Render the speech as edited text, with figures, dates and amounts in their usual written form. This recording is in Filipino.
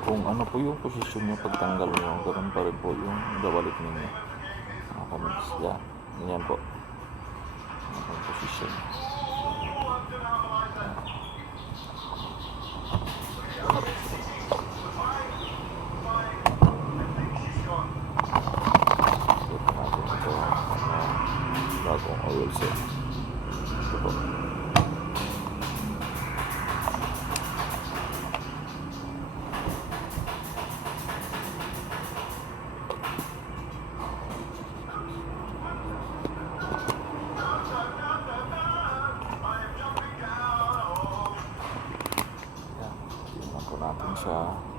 Kung ano po yung posisyon nyo pagtanggal nyo, ganun pa rin po yung gawalik ninyo. Nakakamiss yan. Ganyan po. Ano yung posisyon. Set natin ito bagong oil set. Ito po. Tingnan ko natin siya.